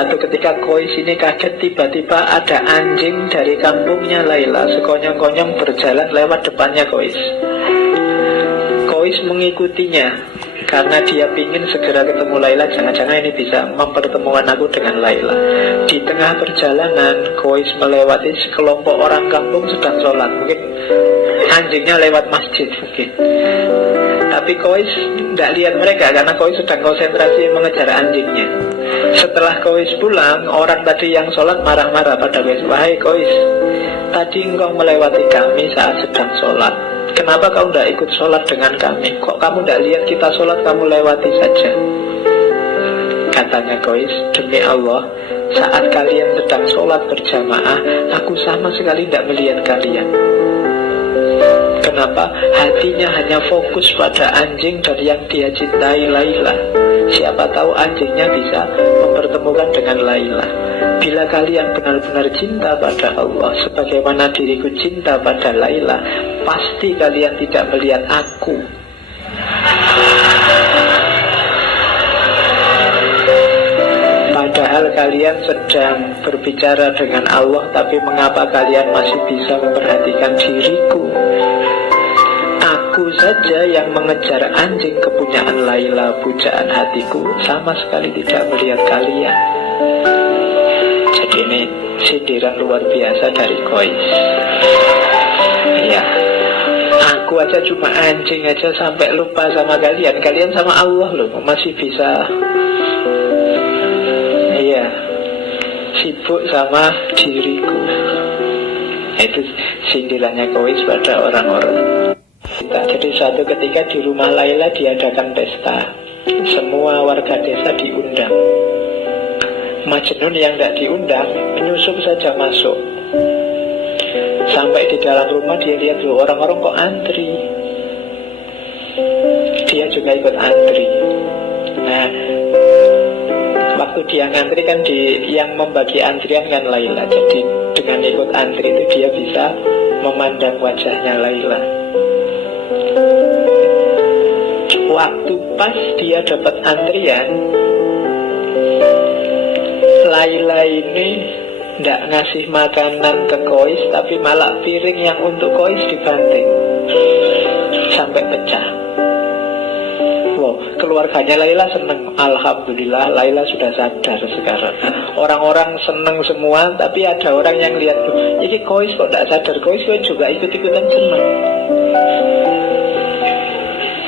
Satu ketika Kois ini kaget, tiba-tiba ada anjing dari kampungnya Laila sekonyong-konyong berjalan lewat depannya Kois. Kois mengikutinya karena dia ingin segera ketemu Laila. Jangan-jangan ini bisa mempertemukan aku dengan Laila. Di tengah perjalanan Kois melewati sekelompok orang kampung sedang sholat. Mungkin anjingnya lewat masjid mungkin. Tapi Kois tidak lihat mereka karena Kois sedang konsentrasi mengejar anjingnya. Setelah Kois pulang, orang tadi yang sholat marah-marah pada Kois. Wahai Kois, tadi engkau melewati kami saat sedang sholat. Kenapa kau tidak ikut sholat dengan kami? Kok kamu tidak lihat kita sholat, kamu lewati saja? Katanya Kois, demi Allah, saat kalian sedang sholat berjamaah, aku sama sekali tidak melihat kalian. Kenapa? Hatinya hanya fokus pada anjing dari yang dia cintai, Laila. Siapa tahu anjingnya bisa mempertemukan dengan Laila. Bila kalian benar-benar cinta pada Allah sebagaimana diriku cinta pada Laila, pasti kalian tidak melihat aku. Padahal kalian sedang berbicara dengan Allah, tapi mengapa kalian masih bisa memperhatikan diriku? Aku saja yang mengejar anjing kepunyaan Laila, pujaan hatiku, sama sekali tidak melihat kalian. Jadi ini sindiran luar biasa dari Kois. Ya, aku aja cuma anjing aja sampai lupa sama kalian. Kalian sama Allah loh, masih bisa. Iya, sibuk sama diriku. Itu sindirannya Kois pada orang-orang. Jadi suatu ketika di rumah Laila diadakan pesta. Semua warga desa diundang. Majnun yang tidak diundang menyusup saja masuk. Sampai di dalam rumah dia lihat loh, orang-orang kok antri. Dia juga ikut antri. Nah, waktu dia ngantri kan yang membagi antrian kan Laila. Jadi dengan ikut antri itu dia bisa memandang wajahnya Laila. Waktu pas dia dapat antrian, Laila ini tidak ngasih makanan ke Kois, tapi malah piring yang untuk Kois dibanting sampai pecah. Wow, keluarganya Laila seneng. Alhamdulillah Laila sudah sadar sekarang. Orang-orang seneng semua, tapi ada orang yang lihat tuh, ini Kois kok tidak sadar. Kois juga ikut-ikutan seneng.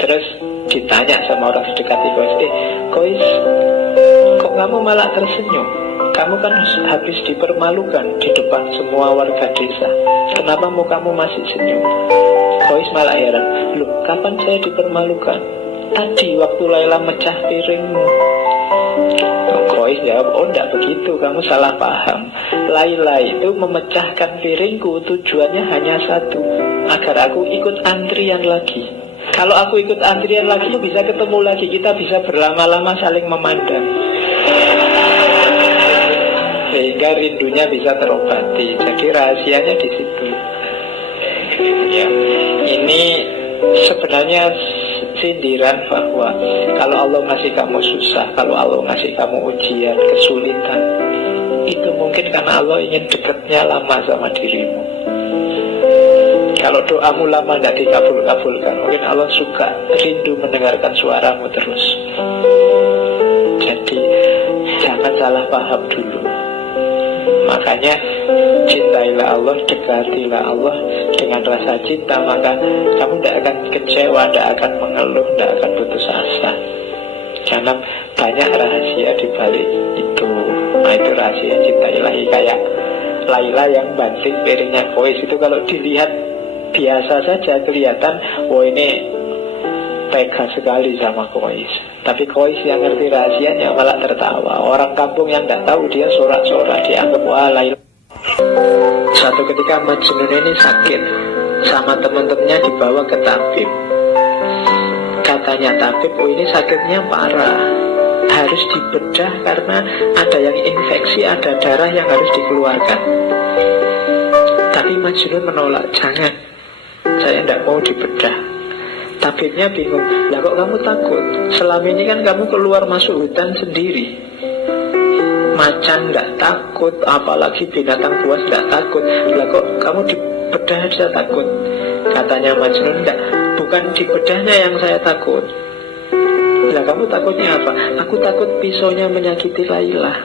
Terus ditanya sama orang sedekati Kois, Kois, kok kamu malah tersenyum? Kamu kan habis dipermalukan di depan semua warga desa. Kenapa mukamu masih senyum? Kois malah heran, loh kapan saya dipermalukan? Tadi waktu Laila mecah piringmu. Kois jawab, oh enggak begitu, kamu salah paham. Laila itu memecahkan piringku tujuannya hanya satu, agar aku ikut antrian lagi. Kalau aku ikut antrian lagi, bisa ketemu lagi, kita bisa berlama-lama saling memandang, sehingga rindunya bisa terobati. Jadi rahasianya di situ. Ya, ini sebenarnya sindiran bahwa kalau Allah ngasih kamu susah, kalau Allah ngasih kamu ujian, kesulitan, itu mungkin karena Allah ingin dekatnya lama sama dirimu. Kalau doamu lama tidak dikabul-kabulkan, mungkin Allah suka rindu mendengarkan suaramu terus. Jadi jangan salah paham dulu. Makanya cintailah Allah, dekatilah Allah dengan rasa cinta, maka kamu tidak akan kecewa, tidak akan mengeluh, tidak akan putus asa. Karena banyak rahasia di balik itu. Nah itu rahasia cinta ilahi. Kayak Laila yang banting piringnya Kois itu, kalau dilihat biasa saja kelihatan, oh ini tega sekali sama Kois. Tapi Kois yang ngerti rahasianya malah tertawa. Orang kampung yang tidak tahu dia sorak-sorak, dianggap wah Laila. Suatu ketika Majnun ini sakit, sama teman-temannya dibawa ke tabib. Katanya tabib, oh ini sakitnya parah, harus dibedah karena ada yang infeksi, ada darah yang harus dikeluarkan. Tapi Majnun menolak, jangan, saya tidak mau dibedah. Tabibnya bingung, lah kok kamu takut? Selama ini kan kamu keluar masuk hutan sendiri, macan nggak takut, apalagi binatang buas nggak takut. Lah kok kamu di bedah aja takut? Katanya Majnun, enggak, bukan di bedahnya yang saya takut. Lah kamu takutnya apa? Aku takut pisaunya menyakiti Laila.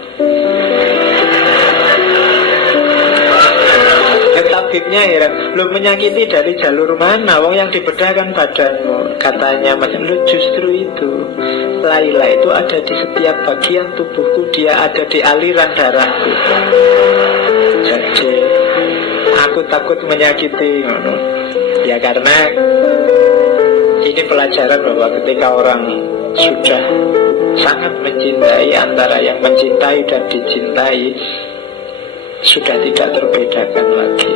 Tabibnya heran, lu menyakiti dari jalur mana? Wong yang dibedah kan badanmu. Katanya Majnun, lu justru itu. Laila itu ada di setiap bagian tubuhku, dia ada di aliran darahku. Jadi aku takut menyakiti. Ya karena ini pelajaran bahwa ketika orang sudah sangat mencintai, antara yang mencintai dan dicintai sudah tidak terbedakan lagi.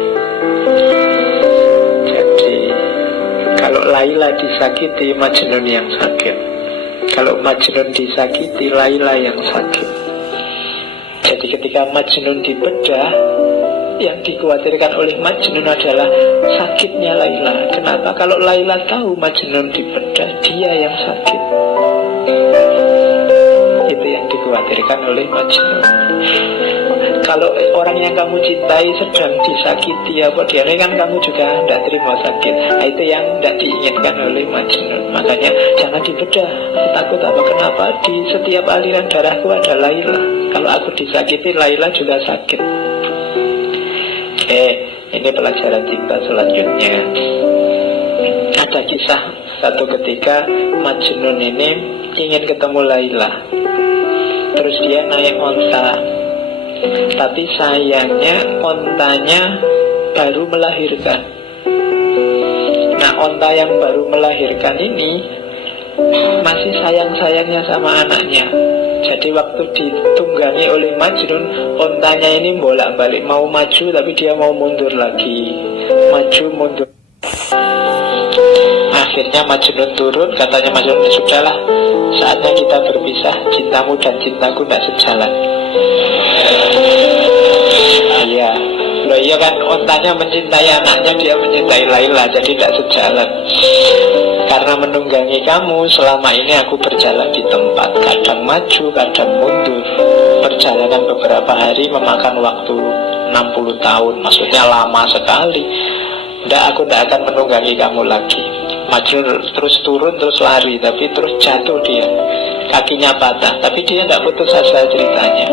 Jadi kalau Laila disakiti, Majnun yang sakit. Kalau Majnun disakiti, Laila yang sakit. Jadi ketika Majnun dibedah, yang dikhawatirkan oleh Majnun adalah sakitnya Laila. Kenapa? Kalau Laila tahu Majnun dibedah, dia yang sakit. Itu yang dikhawatirkan oleh Majnun. Kalau orang yang kamu cintai sedang disakiti apa dia, kan kamu juga tidak terima sakit. Nah, itu yang tidak diinginkan oleh Majnun. Makanya jangan dibedah. Aku takut apa? Kenapa? Di setiap aliran darahku ada Laila. Kalau aku disakiti, Laila juga sakit. Oke, ini pelajaran cinta selanjutnya. Ada kisah satu ketika Majnun ini ingin ketemu Laila. Terus dia naik onta. Tapi sayangnya ontanya baru melahirkan. Nah, onta yang baru melahirkan ini masih sayang-sayangnya sama anaknya. Jadi waktu ditunggangi oleh Majnun, ontanya ini bolak-balik, mau maju tapi dia mau mundur lagi, maju mundur. Akhirnya Majnun turun, katanya Majnun, sudahlah, saatnya kita berpisah, cintamu dan cintaku tidak sejalan. Iya, loh iya kan, ontanya mencintai anaknya, dia mencintai Laila, jadi tidak sejalan. Karena menunggangi kamu, selama ini aku berjalan di tempat, kadang maju, kadang mundur. Perjalanan beberapa hari memakan waktu 60 tahun, maksudnya lama sekali. Aku tidak akan menunggangi kamu lagi. Majnun terus turun, terus lari, tapi terus jatuh dia. Kakinya patah, tapi dia tidak putus asa ceritanya.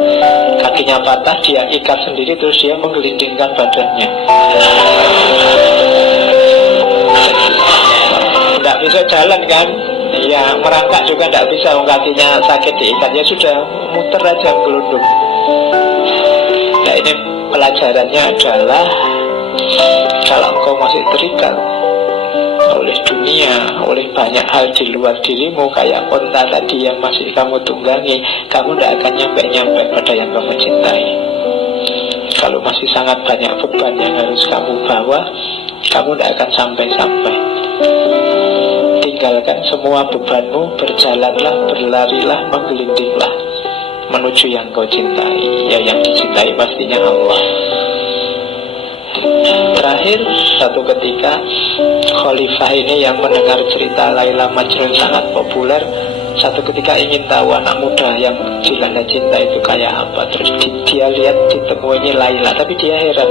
Kakinya patah, dia ikat sendiri, terus dia menggelindingkan badannya. Tidak bisa jalan kan? Ya, merangkak juga tidak bisa, kakinya sakit diikat. Ya sudah, muter aja gelundung. Nah, ini pelajarannya adalah kalau engkau masih terikat oleh dunia, oleh banyak hal di luar dirimu, kayak onta tadi yang masih kamu tunggangi, kamu tidak akan nyampe-nyampe pada yang kamu cintai. Kalau masih sangat banyak beban yang harus kamu bawa, kamu tidak akan sampai-sampai. Tinggalkan semua bebanmu, berjalanlah, berlarilah, menggelindinglah menuju yang kau cintai. Ya, yang dicintai pastinya Allah. Terakhir, satu ketika Khalifah ini yang mendengar cerita Laila Majnun sangat populer, satu ketika ingin tahu anak muda yang dilanda cinta itu kayak apa. Terus dia lihat ditemuinya Laila, tapi dia heran,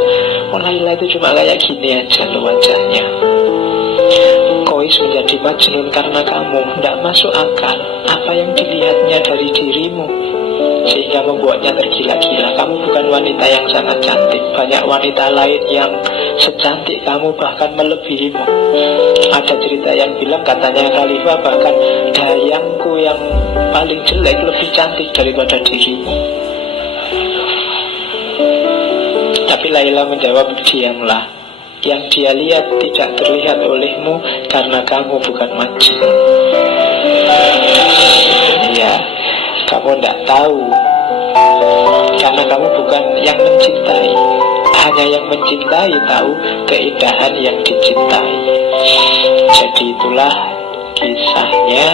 oh Laila itu cuma kayak gini aja loh wajahnya. Qais menjadi Majnun karena kamu, tidak masuk akal apa yang dilihatnya dari dirimu sehingga membuatnya tergila-gila. Kamu bukan wanita yang sangat cantik, banyak wanita lain yang secantik kamu, bahkan melebihimu. Ada cerita yang bilang, katanya Khalifah, bahkan dayangku yang paling jelek lebih cantik daripada dirimu. Tapi Laila menjawab, diamlah, yang dia lihat tidak terlihat olehmu karena kamu bukan Majnun. Ya, kamu tidak tahu karena kamu bukan yang mencintai. Hanya yang mencintai tahu keindahan yang dicintai. Jadi itulah kisahnya.